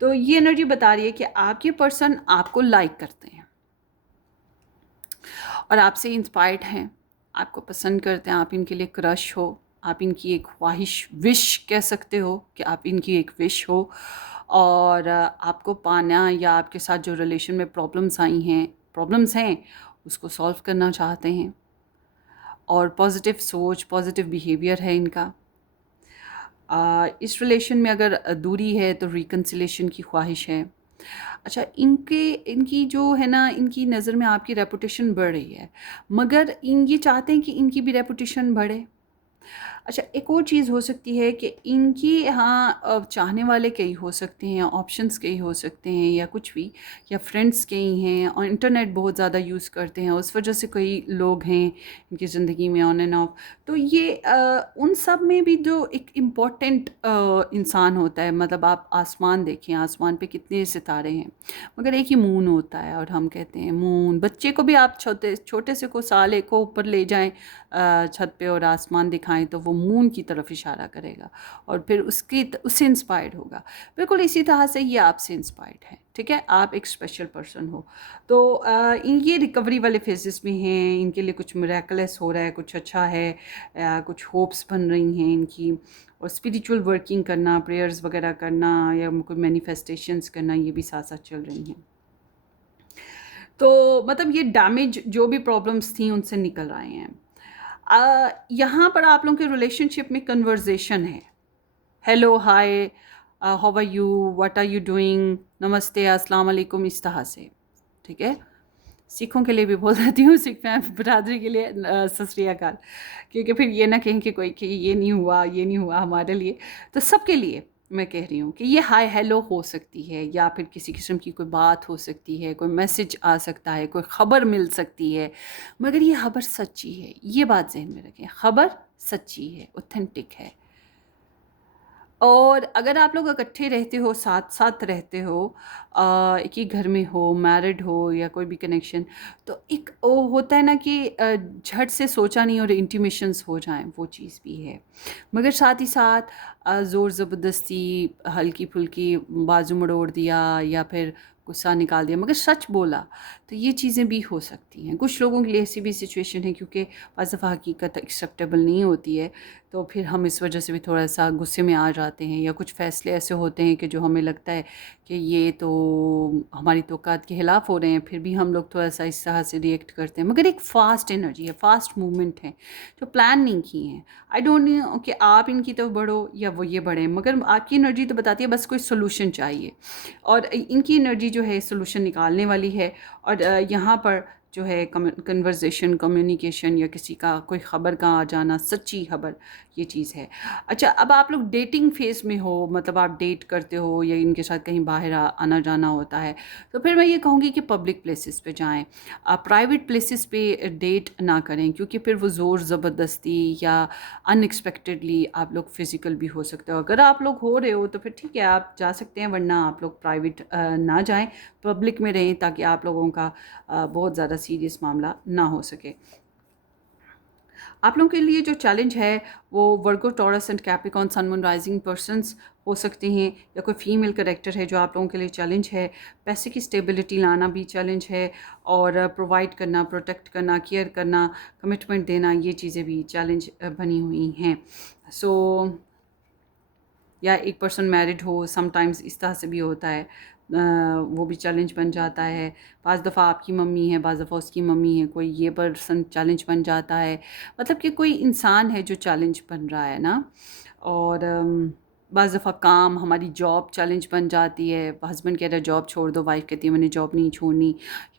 तो ये एनर्जी बता रही है कि आपके पर्सन आपको लाइक करते हैं और आपसे इंस्पायर्ड हैं, आपको पसंद करते हैं, आप इनके लिए क्रश हो, आप इनकी एक ख्वाहिश, विश कह सकते हो कि आप इनकी एक विश हो। और आपको पाना या आपके साथ जो रिलेशन में प्रॉब्लम्स आई हैं, प्रॉब्लम्स हैं उसको सॉल्व करना चाहते हैं, और पॉजिटिव सोच, पॉजिटिव बिहेवियर है इनका। इस रिलेशन में अगर दूरी है तो रिकन्सिलेशन की ख्वाहिश है। अच्छा, इनकी जो है ना, इनकी नज़र में आपकी रेपुटेशन बढ़ रही है, मगर ये चाहते हैं कि इनकी भी रेपुटेशन बढ़े। अच्छा, एक और चीज़ हो सकती है कि इनकी यहाँ चाहने वाले कई हो सकते हैं, ऑप्शंस कई हो सकते हैं, या कुछ भी, या फ्रेंड्स कई हैं, और इंटरनेट बहुत ज़्यादा यूज़ करते हैं, उस वजह से कई लोग हैं इनकी ज़िंदगी में ऑन एंड ऑफ। तो ये उन सब में भी जो एक इम्पॉर्टेंट इंसान होता है, मतलब आप आसमान देखें, आसमान पे कितने सितारे हैं, मगर एक ही मून होता है, और हम कहते हैं मून। बच्चे को भी आप छोटे छोटे से को साले को ऊपर ले जाएं छत पे और आसमान दिखाएं तो वो मून की तरफ इशारा करेगा, और फिर उससे इंस्पायर्ड होगा। बिल्कुल इसी तरह से ये आपसे इंस्पायर्ड है, ठीक है, आप एक स्पेशल पर्सन हो। तो ये रिकवरी वाले फेजेस में हैं, इनके लिए कुछ मिरेकलस हो रहा है, कुछ अच्छा है, कुछ होप्स बन रही हैं इनकी, और स्पिरिचुअल वर्किंग करना, प्रेयर्स वगैरह करना, या कोई मैनिफेस्टेशंस करना, ये भी साथ साथ चल रही हैं। तो मतलब ये डैमेज जो भी प्रॉब्लम्स थी उनसे निकल आए हैं। यहाँ पर आप लोगों के रिलेशनशिप में कन्वर्जेशन है, hello, hi, how are you, what are you doing, नमस्ते, अस्सलाम वालेकुम, इस तरह से, ठीक है। सिखों के लिए भी बोल देती हूँ, सिख बरादरी के लिए सत श्री अकाल, क्योंकि फिर ये ना कहें कि कोई कि ये नहीं हुआ, ये नहीं हुआ हमारे लिए। तो सबके लिए मैं कह रही हूँ कि ये हाय हेलो हो सकती है, या फिर किसी किस्म की कोई बात हो सकती है, कोई मैसेज आ सकता है, कोई ख़बर मिल सकती है, मगर ये खबर सच्ची है, ये बात जहन में रखें, ख़बर सच्ची है, ऑथेंटिक है। और अगर आप लोग इकट्ठे रहते हो, साथ साथ रहते हो, एक ही घर में हो, मैरिड हो, या कोई भी कनेक्शन, तो एक वो होता है ना कि झट से सोचा नहीं और इंटीमेशंस हो जाएं, वो चीज़ भी है। मगर साथ ही साथ ज़ोर ज़बरदस्ती, हल्की फुल्की बाजू मड़ोड़ दिया, या फिर गुस्सा निकाल दिया मगर सच बोला, तो ये चीज़ें भी हो सकती हैं। कुछ लोगों के लिए ऐसी भी सिचुएशन है, क्योंकि बाज़ दफ़ा हकीकत एक्सेप्टेबल नहीं होती है, तो फिर हम इस वजह से भी थोड़ा सा गुस्से में आ जाते हैं, या कुछ फ़ैसले ऐसे होते हैं कि जो हमें लगता है कि ये तो हमारी तौक़ात के ख़िलाफ़ हो रहे हैं, फिर भी हम लोग थोड़ा सा इस तरह से रिएक्ट करते हैं। मगर एक फ़ास्ट एनर्जी है, फ़ास्ट मूवमेंट है, जो प्लान नहीं की है। आई डोंट नो कि आप इनकी तरफ बढ़ो या वो ये बढ़ें, मगर आपकी एनर्जी तो बताती है बस कोई सोल्यूशन चाहिए, और इनकी एनर्जी जो है सोल्यूशन निकालने वाली है। और यहाँ पर जो है कन्वर्सेशन, कम्युनिकेशन, या किसी का कोई ख़बर का आ जाना, सच्ची खबर, ये चीज़ है। अच्छा, अब आप लोग डेटिंग फेज़ में हो, मतलब आप डेट करते हो या इनके साथ कहीं बाहर आना जाना होता है, तो फिर मैं ये कहूँगी कि पब्लिक प्लेसेस पे जाएं, प्राइवेट प्लेसेस पे डेट ना करें, क्योंकि फिर वो ज़ोर ज़बरदस्ती या अनएक्सपेक्टेडली आप लोग फिज़िकल भी हो सकते हो। अगर आप लोग हो रहे हो तो फिर ठीक है, आप जा सकते हैं, वरना आप लोग प्राइवेट ना जाएं, पब्लिक में रहें, ताकि आप लोगों का बहुत ज़्यादा सीरियस मामला ना हो सके। आप लोगों के लिए जो चैलेंज है वो Virgo, Taurus and Capricorn sun moon rising persons हो सकते हैं, या कोई फीमेल कैरेक्टर है जो आप लोगों के लिए चैलेंज है। पैसे की स्टेबिलिटी लाना भी चैलेंज है, और प्रोवाइड करना, प्रोटेक्ट करना, केयर करना, कमिटमेंट देना, ये चीज़ें भी चैलेंज बनी हुई हैं। सो या एक पर्सन मैरिड हो, समटाइम्स इस तरह से भी होता है, वो भी चैलेंज बन जाता है। बाज़ दफ़ा आपकी मम्मी है, बाज़ दफ़ा उसकी मम्मी है, कोई ये पर्सन चैलेंज बन जाता है, मतलब कि कोई इंसान है जो चैलेंज बन रहा है ना। और बाज़ दफ़ा काम, हमारी जॉब चैलेंज बन जाती है, हस्बैंड कह रहा है जॉब छोड़ दो, वाइफ कहती है मैंने जॉब नहीं छोड़नी,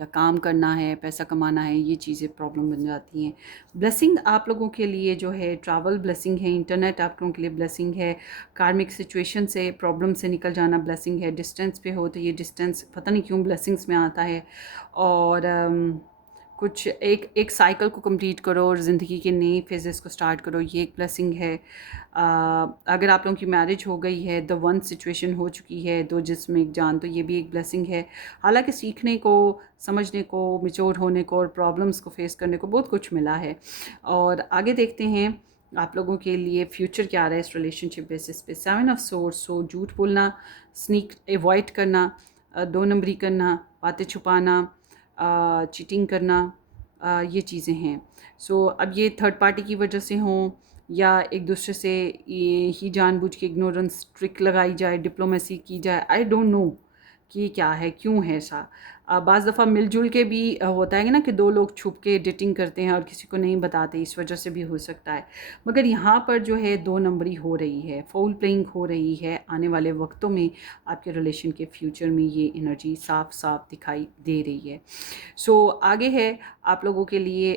या काम करना है, पैसा कमाना है, ये चीज़ें प्रॉब्लम बन जाती हैं। ब्लेसिंग आप लोगों के लिए जो है ट्रैवल ब्लेसिंग है, इंटरनेट आप लोगों के लिए ब्लेसिंग है, कार्मिक सिचुएशन से, प्रॉब्लम से निकल जाना ब्लेसिंग है। डिस्टेंस पे हो तो ये डिस्टेंस पता नहीं क्यों ब्लेसिंग्स में आता है। और कुछ एक साइकिल को कंप्लीट करो और ज़िंदगी के नए फेजेस को स्टार्ट करो, ये एक ब्लेसिंग है। अगर आप लोगों की मैरिज हो गई है, द वन सिचुएशन हो चुकी है, दो जिस्म एक जान, तो ये भी एक ब्लेसिंग है। हालांकि सीखने को, समझने को, मैच्योर होने को और प्रॉब्लम्स को फेस करने को बहुत कुछ मिला है। और आगे देखते हैं आप लोगों के लिए फ्यूचर क्या आ रहा है इस रिलेशनशिप बेसिस पे। 7 ऑफ सोर्ड्स, सो झूठ बोलना, स्नीक अवॉइड करना, दो नंबरी करना, बातें छुपाना, चीटिंग करना, ये चीज़ें हैं। सो अब ये थर्ड पार्टी की वजह से हों, या एक दूसरे से ये ही जानबूझ के इग्नोरेंस ट्रिक लगाई जाए, डिप्लोमेसी की जाए, आई डोंट नो कि क्या है, क्यों है ऐसा। बाज़ दफ़ा मिलजुल के भी होता है ना कि दो लोग छुप के डेटिंग करते हैं और किसी को नहीं बताते, इस वजह से भी हो सकता है। मगर यहाँ पर जो है दो नंबरी हो रही है, फाउल प्लेइंग हो रही है। आने वाले वक्तों में आपके रिलेशन के फ्यूचर में ये एनर्जी साफ साफ दिखाई दे रही है। सो आगे है आप लोगों के लिए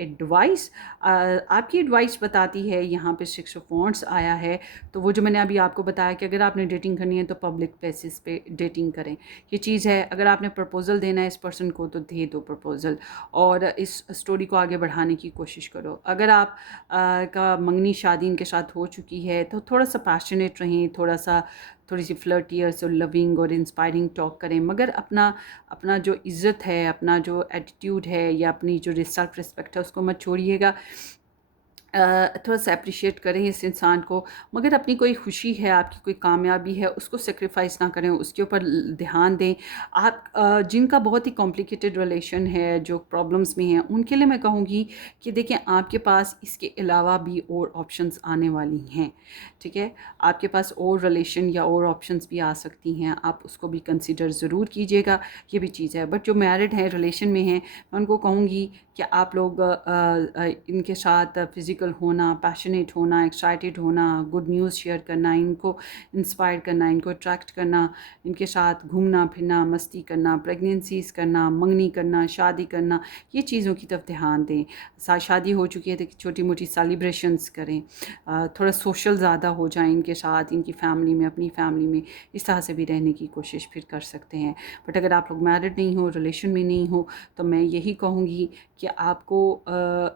एडवाइस। आपकी एडवाइस बताती है, यहाँ पे 6 ऑफ वॉन्ड्स आया है। तो वो जो मैंने अभी आपको बताया कि अगर आपने डेटिंग करनी है तो पब्लिक प्लेसेस पे डेटिंग करें, ये चीज़ है। अगर आपने प्रपोज़ल देना है इस पर्सन को तो दे दो प्रपोज़ल, और इस स्टोरी को आगे बढ़ाने की कोशिश करो। अगर आप का मंगनी शादी इनके साथ हो चुकी है तो थोड़ा सा पैशनेट रहें, थोड़ी सी फ्लर्टियस और लविंग और इंस्पायरिंग टॉक करें, मगर अपना अपना जो इज़्ज़त है, अपना जो एटीट्यूड है या अपनी जो सेल्फ रिस्पेक्ट है उसको मत छोड़िएगा। थोड़ा सा अप्रिशिएट करें इस इंसान को, मगर अपनी कोई खुशी है, आपकी कोई कामयाबी है, उसको सेक्रीफाइस ना करें, उसके ऊपर ध्यान दें। आप जिनका बहुत ही कॉम्प्लिकेटेड रिलेशन है, जो प्रॉब्लम्स में हैं, उनके लिए मैं कहूँगी कि देखें आपके पास इसके अलावा भी और ऑप्शंस आने वाली हैं, ठीक है। आपके पास और रिलेशन या और ऑप्शंस भी आ सकती हैं, आप उसको भी कंसिडर ज़रूर कीजिएगा, ये भी चीज़ है। बट जो मैरिड हैं, रिलेशन में हैं, मैं उनको कहूँगी कि आप लोग इनके साथ फिज़िकल होना, पैशनेट होना, एक्साइटेड होना, गुड न्यूज़ शेयर करना, इनको इंस्पायर करना, इनको अट्रैक्ट करना, इनके साथ घूमना फिरना, मस्ती करना, प्रेगनेंसीज़ करना, मंगनी करना, शादी करना, ये चीज़ों की तरफ ध्यान दें। शादी हो चुकी है तो छोटी मोटी सेलिब्रेशंस करें, थोड़ा सोशल ज़्यादा हो जाए इनके साथ, इनकी फैमिली में, अपनी फैमिली में, इस तरह से भी रहने की कोशिश फिर कर सकते हैं। बट अगर आप लोग मैरिड नहीं हो, रिलेशन में नहीं हो, तो मैं यही कहूँगी कि आपको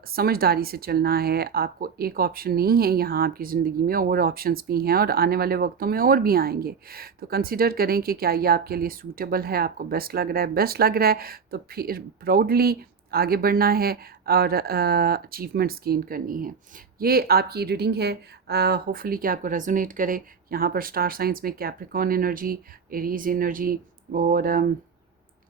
समझदारी से चलना है। आपको एक ऑप्शन नहीं है यहाँ आपकी ज़िंदगी में, और ऑप्शंस भी हैं और आने वाले वक्तों में और भी आएंगे। तो कंसिडर करें कि क्या ये आपके लिए सूटेबल है, आपको बेस्ट लग रहा है। बेस्ट लग रहा है तो फिर प्राउडली आगे बढ़ना है और अचीवमेंट्स गेन करनी है। ये आपकी रीडिंग है, होपफुली कि आपको रेजोनेट करे। यहाँ पर स्टार साइंस में कैप्रिकॉर्न एनर्जी, एरीज एनर्जी और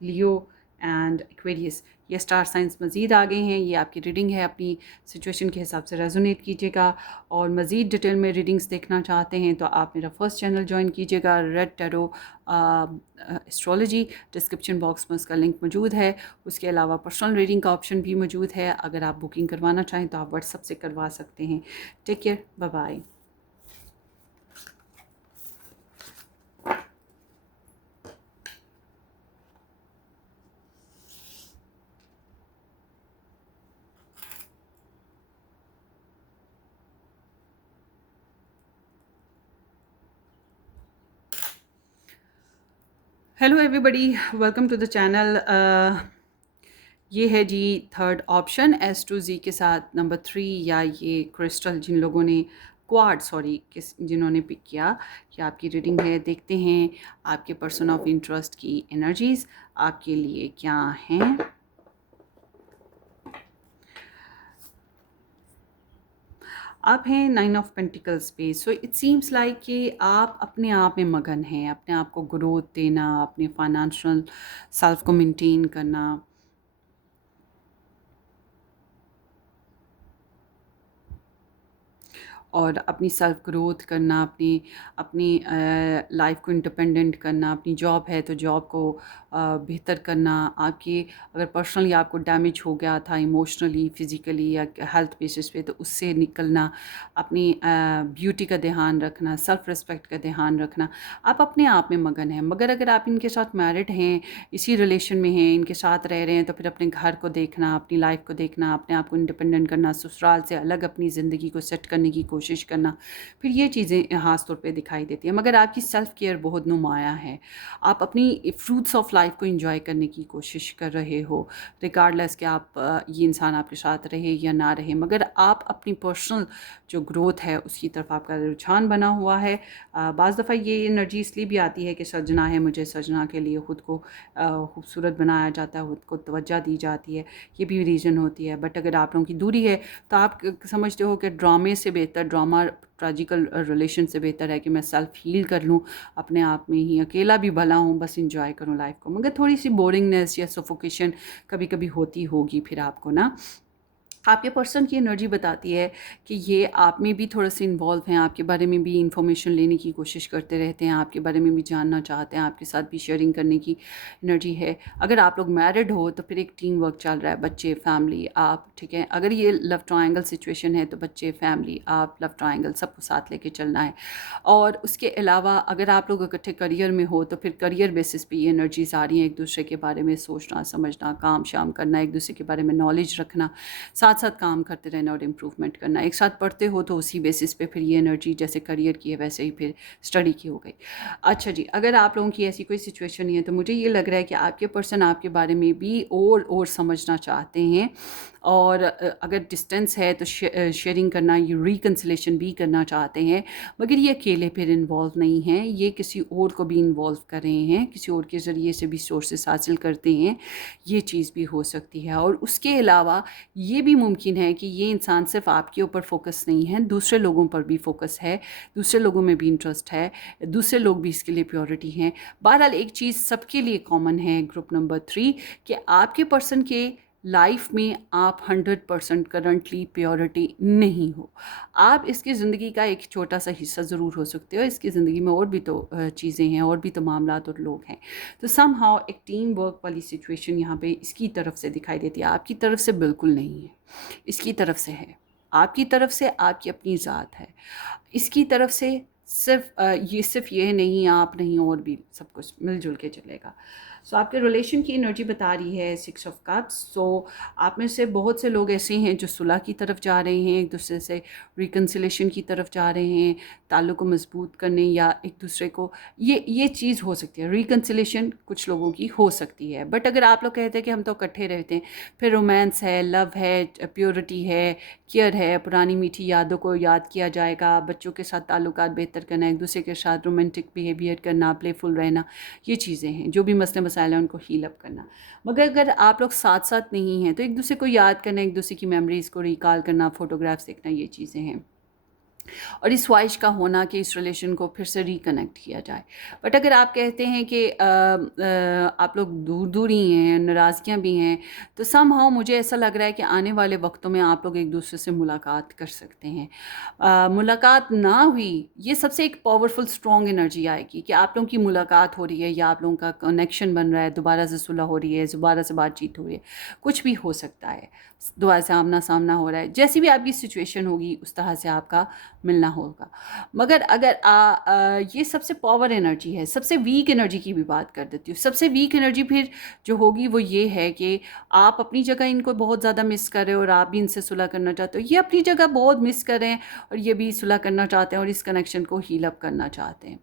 लियो एंड एक्वेरियस, ये स्टार साइंस मज़ीद आ गए हैं। ये आपकी रीडिंग है, अपनी सिचुएशन के हिसाब से रेजोनेट कीजिएगा। और मज़ीद डिटेल में रीडिंग्स देखना चाहते हैं तो आप मेरा फर्स्ट चैनल ज्वाइन कीजिएगा, red tarot astrology. Description box में उसका लिंक मौजूद है। उसके अलावा पर्सनल रीडिंग का ऑप्शन भी मौजूद है। अगर आप बुकिंग करवाना चाहें तो आप व्हाट्सएप से करवा सकते हैं। Take care, bye bye. Hello everybody, welcome to the channel. ये है जी third option, S to Z के साथ नंबर 3, या ये क्रिस्टल जिन लोगों ने क्वाड सॉरी किस जिन्होंने पिक किया, कि आपकी रीडिंग है। देखते हैं आपके पर्सन ऑफ इंटरेस्ट की एनर्जीज आपके लिए क्या हैं। आप हैं 9 ऑफ पेंटिकल्स पे। सो इट सीम्स लाइक कि आप अपने आप में मगन हैं, अपने आप को ग्रोथ देना, अपने फाइनेंशियल सेल्फ को मेंटेन करना, और अपनी सेल्फ ग्रोथ करना, अपनी अपनी लाइफ को इंडिपेंडेंट करना। अपनी जॉब है तो जॉब को बेहतर करना। आपकी अगर पर्सनली आपको डैमेज हो गया था इमोशनली, फिज़िकली या हेल्थ बेसिस पे, तो उससे निकलना। अपनी ब्यूटी का ध्यान रखना, सेल्फ रिस्पेक्ट का ध्यान रखना। आप अपने आप में मगन हैं। मगर अगर आप इनके साथ मैरिड हैं, इसी रिलेशन में हैं, इनके साथ रह रहे हैं, तो फिर अपने घर को देखना, अपनी लाइफ को देखना, अपने आप को इंडिपेंडेंट करना, ससुराल से अलग अपनी ज़िंदगी को सेट करने की कोशिश करना, फिर ये चीज़ें ख़ास तौर पे दिखाई देती हैं। मगर आपकी सेल्फ केयर बहुत नुमाया है। आप अपनी फ्रूट्स ऑफ लाइफ को एंजॉय करने की कोशिश कर रहे हो, रिगार्डलेस कि आप ये इंसान आपके साथ रहे या ना रहे, मगर आप अपनी पर्सनल जो ग्रोथ है उसकी तरफ आपका रुझान बना हुआ है। बाज़ दफ़ा ये एनर्जी इसलिए भी आती है कि सजना है, मुझे सजना के लिए ख़ुद को खूबसूरत बनाया जाता है, ख़ुद को तवज्जो दी जाती है, ये भी रीज़न होती है। बट अगर आप लोगों की दूरी है तो आप समझते हो कि ड्रामे से बेहतर, ड्रामा ट्रेजिकल रिलेशन से बेहतर है कि मैं सेल्फ हील कर लूँ, अपने आप में ही अकेला भी भला हूँ, बस इंजॉय करूँ लाइफ को। मगर थोड़ी सी बोरिंगनेस या सफोकेशन कभी कभी होती होगी फिर आपको ना। आपके पर्सन की एनर्जी बताती है कि ये आप में भी थोड़ा सा इन्वॉल्व हैं, आपके बारे में भी इंफॉर्मेशन लेने की कोशिश करते रहते हैं, आपके बारे में भी जानना चाहते हैं, आपके साथ भी शेयरिंग करने की एनर्जी है। अगर आप लोग मैरिड हो तो फिर एक टीम वर्क चल रहा है, बच्चे, फैमिली, आप, ठीक है। अगर ये लव ट्रायंगल सिचुएशन है तो बच्चे, फैमिली, आप, लव ट्रायंगल सबको साथ लेके चलना है। और उसके अलावा अगर आप लोग इकट्ठे करियर में हो तो फिर करियर बेसिस पे ये एनर्जीज आ रही हैं, एक दूसरे के बारे में सोचना समझना, काम शाम करना, एक दूसरे के बारे में नॉलेज रखना, साथ साथ काम करते रहना और इम्प्रूवमेंट करना। एक साथ पढ़ते हो तो उसी बेसिस पे फिर ये एनर्जी जैसे करियर की है वैसे ही फिर स्टडी की हो गई। अच्छा जी, अगर आप लोगों की ऐसी कोई सिचुएशन नहीं है तो मुझे ये लग रहा है कि आपके पर्सन आपके बारे में भी और समझना चाहते हैं। और अगर डिस्टेंस है तो शेयरिंग करना, ये रिकन्सिलेशन भी करना चाहते हैं। मगर ये अकेले फिर इन्वॉल्व नहीं हैं, ये किसी और को भी इन्वॉल्व कर रहे हैं, किसी और के ज़रिए से भी सोर्सेस हासिल करते हैं। ये चीज़ भी हो सकती है। और उसके अलावा ये भी मुमकिन है कि ये इंसान सिर्फ आपके ऊपर फोकस नहीं है, दूसरे लोगों पर भी फोकस है, दूसरे लोगों में भी इंटरेस्ट है, दूसरे लोग भी इसके लिए प्योरिटी हैं। बहरहाल एक चीज़ सबके लिए कॉमन है, ग्रुप नंबर 3, कि आपके पर्सन के लाइफ में आप 100% करंटली प्योरिटी नहीं हो। आप इसकी ज़िंदगी का एक छोटा सा हिस्सा ज़रूर हो सकते हो, इसकी ज़िंदगी में और भी तो चीज़ें हैं, और भी तो मामलात और लोग हैं। तो सम हाउ एक टीम वर्क वाली सिचुएशन यहाँ पे इसकी तरफ से दिखाई देती है, आपकी तरफ से बिल्कुल नहीं है, इसकी तरफ से है। आपकी तरफ से आपकी अपनी ज़ात है, इसकी तरफ से सिर्फ ये नहीं, आप नहीं, और भी सब कुछ मिलजुल के चलेगा। सो आपके रिलेशन की एनर्जी बता रही है 6 ऑफ कप्स। सो आप में से बहुत से लोग ऐसे हैं जो सुलह की तरफ जा रहे हैं, एक दूसरे से रिकन्सिलेशन की तरफ जा रहे हैं, ताल्लुक़ को मजबूत करने, या एक दूसरे को ये चीज़ हो सकती है। रिकन्सिलेशन कुछ लोगों की हो सकती है। बट अगर आप लोग कहते हैं कि हम तो इकट्ठे रहते हैं, फिर रोमांस है, लव है, प्योरिटी है, केयर है, पुरानी मीठी यादों को याद किया जाएगा, बच्चों के साथ ताल्लुकात बेहतर करना, एक दूसरे के साथ रोमांटिक बिहेवियर करना, प्लेफुल रहना, ये चीज़ें हैं। जो भी मसले मसाइल हैं उनको हील अप करना। मगर अगर आप लोग साथ साथ नहीं हैं तो एक दूसरे को याद करना, एक दूसरे की मेमोरीज़ को रिकॉल करना, फ़ोटोग्राफ्स देखना, ये चीज़ें हैं। और इस ख्वाहिश का होना कि इस रिलेशन को फिर से रिकनेक्ट किया जाए। बट अगर आप कहते हैं कि आप लोग दूर दूर ही हैं, नाराज़गियाँ भी हैं, तो समहाउ मुझे ऐसा लग रहा है कि आने वाले वक्तों में आप लोग एक दूसरे से मुलाकात कर सकते हैं। मुलाकात ना हुई, ये सबसे एक पावरफुल स्ट्रॉन्ग एनर्जी आएगी कि आप लोगों की मुलाकात हो रही है, या आप लोगों का कनेक्शन बन रहा है, दोबारा से सुलह हो रही है, दोबारा से बातचीत हो रही है, कुछ भी हो सकता है, दोबारा से आमना सामना हो रहा है। जैसी भी आपकी सिचुएशन होगी उस तरह से आपका मिलना होगा। मगर अगर ये सबसे पावर एनर्जी है, सबसे वीक एनर्जी की भी बात कर देती हूँ। सबसे वीक एनर्जी फिर जो होगी वो ये है कि आप अपनी जगह इनको बहुत ज़्यादा मिस कर रहे हो और आप भी इनसे सुलह करना चाहते हो, ये अपनी जगह बहुत मिस कर रहे हैं और ये भी सुलह करना चाहते हैं और इस कनेक्शन को हील अप करना चाहते हैं।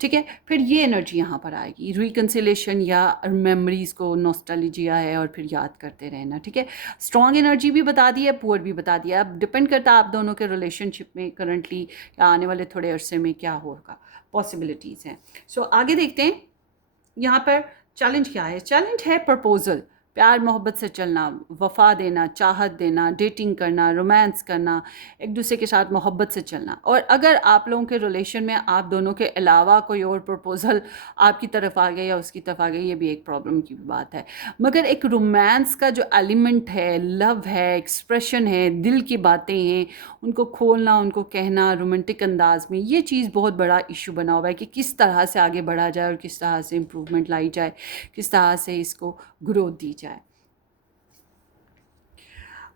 ठीक है, फिर ये एनर्जी यहाँ पर आएगी, रिकन्सिलेशन या मेमोरीज़ को, नॉस्टैल्जिया है, और फिर याद करते रहना। ठीक है, स्ट्रॉन्ग एनर्जी भी बता दी है, पुअर भी बता दिया। अब डिपेंड करता है आप दोनों के रिलेशनशिप में करंटली या आने वाले थोड़े अरसे में क्या होगा, पॉसिबिलिटीज़ हैं। सो आगे देखते हैं यहाँ पर चैलेंज क्या है। चैलेंज है प्रपोजल, प्यार मोहब्बत से चलना, वफा देना, चाहत देना, डेटिंग करना, रोमांस करना, एक दूसरे के साथ मोहब्बत से चलना। और अगर आप लोगों के रिलेशन में आप दोनों के अलावा कोई और प्रपोजल आपकी तरफ आ गया या उसकी तरफ आ गया, ये भी एक प्रॉब्लम की बात है। मगर एक रोमांस का जो एलिमेंट है, लव है, एक्सप्रेशन है, दिल की बातें हैं, उनको खोलना, उनको कहना रोमांटिक अंदाज में, ये चीज़ बहुत बड़ा इशू बना हुआ है कि किस तरह से आगे बढ़ा जाए और किस तरह से इम्प्रूवमेंट लाई जाए, किस तरह से इसको ग्रोथ दी जाए।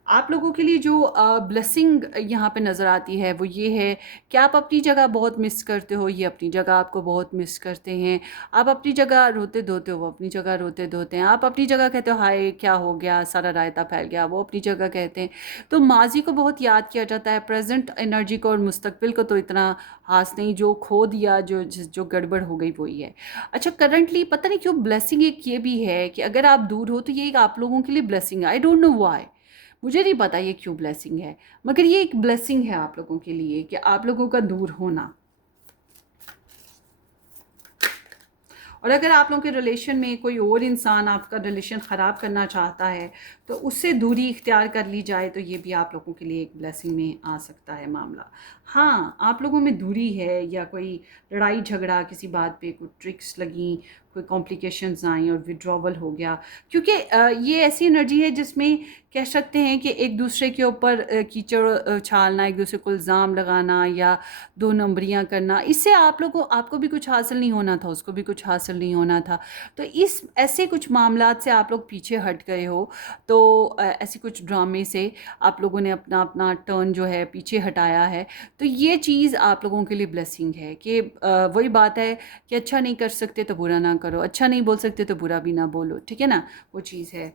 आप लोगों के लिए जो ब्लेसिंग यहाँ पे नज़र आती है वो ये है कि आप अपनी जगह बहुत मिस करते हो, ये अपनी जगह आपको बहुत मिस करते हैं। आप अपनी जगह रोते धोते हो, वो अपनी जगह रोते धोते हैं। आप अपनी जगह कहते हो हाय क्या हो गया, सारा रायता फैल गया, वो अपनी जगह कहते हैं। तो माजी को बहुत याद किया जाता है, प्रेजेंट एनर्जी को और मुस्तकबिल को तो इतना हास नहीं, जो खो दिया, जो गड़बड़ हो गई वही है। अच्छा, करंटली पता नहीं क्यों ब्लेसिंग एक ये भी है कि अगर आप दूर हो तो ये एक आप लोगों के लिए ब्लेसिंग है। आई डोंट नो व्हाई, मुझे नहीं पता ये क्यों ब्लेसिंग है, मगर ये एक ब्लेसिंग है आप लोगों के लिए कि आप लोगों का दूर होना। और अगर आप लोगों के रिलेशन में कोई और इंसान आपका रिलेशन ख़राब करना चाहता है तो उससे दूरी इख्तियार कर ली जाए, तो ये भी आप लोगों के लिए एक ब्लेसिंग में आ सकता है मामला। हाँ, आप लोगों में दूरी है या कोई लड़ाई झगड़ा, किसी बात पे कुछ ट्रिक्स लगी, कोई कॉम्प्लिकेशंस आए और विड्रॉवल हो गया, क्योंकि ये ऐसी एनर्जी है जिसमें कह सकते हैं कि एक दूसरे के ऊपर कीचड़ उछालना, एक दूसरे को इल्ज़ाम लगाना या दो नंबरियां करना, इससे आप लोगों आपको भी कुछ हासिल नहीं होना था, उसको भी कुछ हासिल नहीं होना था। तो इस ऐसे कुछ मामलात से आप लोग पीछे हट गए हो, तो ऐसे कुछ ड्रामे से आप लोगों ने अपना अपना टर्न जो है पीछे हटाया है। तो ये चीज़ आप लोगों के लिए ब्लेसिंग है कि वही बात है कि अच्छा नहीं कर सकते तो बुरा ना करो, अच्छा नहीं बोल सकते तो बुरा भी ना बोलो, ठीक है ना, वो चीज़ है।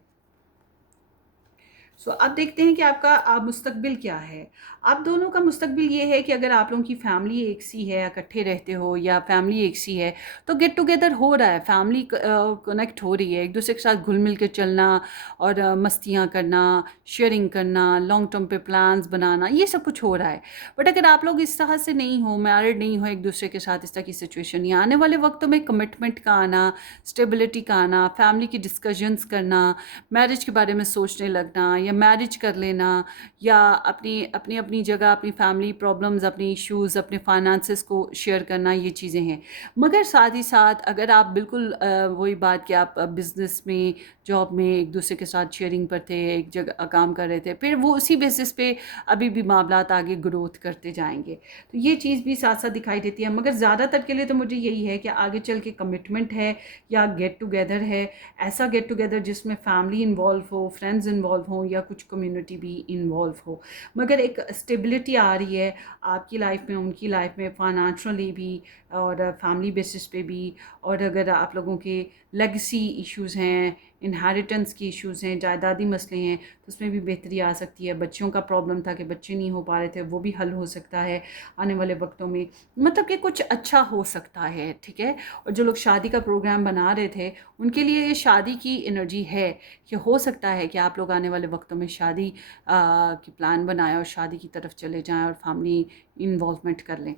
सो अब देखते हैं कि आपका मुस्तकबिल क्या है। आप दोनों का मुस्तकबिल ये है कि अगर आप लोगों की फैमिली एक सी है, इकट्ठे रहते हो या फैमिली एक सी है, तो गेट टुगेदर हो रहा है, फैमिली कनेक्ट हो रही है, एक दूसरे के साथ घुल मिल के चलना और मस्तियाँ करना, शेयरिंग करना, लॉन्ग टर्म पे प्लान्स बनाना, ये सब कुछ हो रहा है। बट अगर आप लोग इस तरह से नहीं हो, मैरिड नहीं हो एक दूसरे के साथ, इस तरह की सिचुएशन, या आने वाले वक्तों में कमिटमेंट का आना, स्टेबिलिटी का आना, फैमिली की डिस्कशंस करना, मैरिज के बारे में सोचने लगना या मैरिज कर लेना, या अपनी अपनी अपनी जगह अपनी फैमिली प्रॉब्लम्स, अपनी इश्यूज़, अपने फाइनेंसेस को शेयर करना, ये चीज़ें हैं। मगर साथ ही साथ अगर आप बिल्कुल वही बात कि आप बिज़नेस में, जॉब में एक दूसरे के साथ शेयरिंग पर थे, एक जगह काम कर रहे थे, फिर वो उसी बेसिस पे अभी भी मामलात आगे ग्रोथ करते जाएंगे, तो ये चीज़ भी साथ साथ दिखाई देती है। मगर ज़्यादातर के लिए तो मुझे यही है कि आगे चल के कमिटमेंट है या गेट टुगेदर है, ऐसा गेट टुगेदर जिसमें फैमिली इन्वॉल्व हो, फ्रेंड्स इन्वॉल्व हो या कुछ कम्युनिटी भी इन्वॉल्व हो, मगर एक स्टेबिलिटी आ रही है आपकी लाइफ में, उनकी लाइफ में, फाइनेंशियली भी और फैमिली बेसिस पे भी। और अगर आप लोगों के लेगेसी इश्यूज़ हैं, इनहेरिटेंस की इश्यूज़ हैं, जायदादी मसले हैं, तो उसमें भी बेहतरी आ सकती है। बच्चों का प्रॉब्लम था कि बच्चे नहीं हो पा रहे थे, वो भी हल हो सकता है आने वाले वक्तों में, मतलब कि कुछ अच्छा हो सकता है, ठीक है। और जो लोग शादी का प्रोग्राम बना रहे थे, उनके लिए ये शादी की एनर्जी है कि हो सकता है कि आप लोग आने वाले वक्तों में शादी की प्लान बनाएं और शादी की तरफ चले जाएं और फैमिली इन्वॉल्वमेंट कर लें।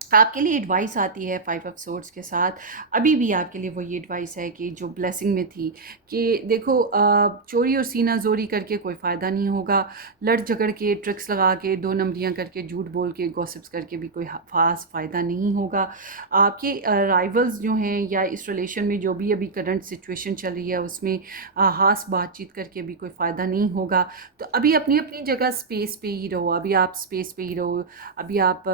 आपके लिए एडवाइस आती है 5 ऑफ सोर्ड्स के साथ। अभी भी आपके लिए वही एडवाइस है कि जो ब्लेसिंग में थी, कि देखो चोरी और सीना जोरी करके कोई फ़ायदा नहीं होगा, लड़ झगड़ के, ट्रिक्स लगा के, दो नंबरियां करके, झूठ बोल के, गॉसिप्स करके भी कोई ख़ास फ़ायदा नहीं होगा। आपके राइवल्स जो हैं या इस रिलेशन में जो भी अभी करंट सिचुएशन चल रही है उसमें ख़ास बातचीत करके भी कोई फ़ायदा नहीं होगा। तो अभी अपनी अपनी जगह स्पेस पे ही रहो, अभी आप स्पेस पे ही रहो। अभी आप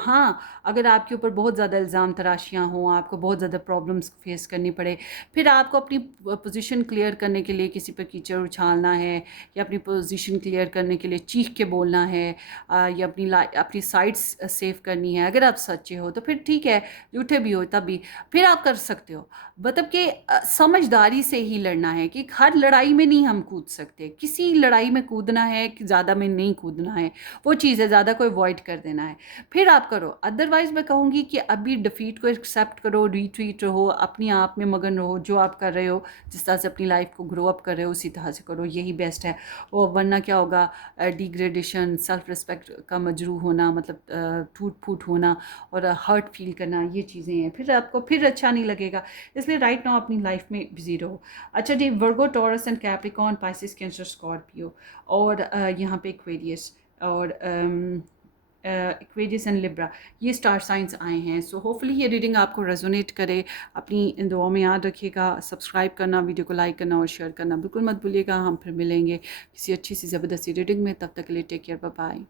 हाँ, अगर आपके ऊपर बहुत ज़्यादा इल्ज़ाम तराशियाँ हों, आपको बहुत ज़्यादा प्रॉब्लम्स फेस करनी पड़े, फिर आपको अपनी पोजीशन क्लियर करने के लिए किसी पर कीचड़ उछालना है, या अपनी पोजीशन क्लियर करने के लिए चीख के बोलना है, या अपनी साइड्स सेव करनी है, अगर आप सच्चे हो तो फिर ठीक है, झूठे भी हो तब भी फिर आप कर सकते हो। मतलब कि समझदारी से ही लड़ना है, कि हर लड़ाई में नहीं हम कूद सकते, किसी लड़ाई में कूदना है कि ज़्यादा में नहीं कूदना है, वो चीज़ है, ज़्यादा को अवॉइड कर देना है, फिर आप करो। अदरवाइज़ मैं कहूँगी कि अभी डिफ़ीट को एक्सेप्ट करो, रिट्रीट रहो, अपने आप में मगन रहो, जो आप कर रहे हो, जिस तरह से अपनी लाइफ को ग्रो अप कर रहे हो उसी तरह से करो, यही बेस्ट है। और वरना क्या होगा, डिग्रेडेशन, सेल्फ रिस्पेक्ट का मजरू होना, मतलब टूट फूट होना और हर्ट फील करना, ये चीज़ें हैं, फिर आपको फिर अच्छा नहीं लगेगा। इसलिए राइट नाउ अपनी लाइफ में बिजी रहो। अच्छा जी, Virgo, Taurus and Capricorn, Pisces, Cancer, Scorpio और यहाँ पे एक्वेरियस और एक्वेरियस एंड लिब्रा, ये स्टार साइंस आए हैं। सो होपफुली ये रीडिंग आपको रेजोनेट करे। अपनी इन दुआओं में याद रखिएगा, सब्सक्राइब करना, वीडियो को लाइक करना और शेयर करना बिल्कुल मत भूलिएगा। हम फिर मिलेंगे किसी अच्छी सी ज़बरदस्ती रीडिंग में, तब तक के लिए टेक केयर, बाय बाय।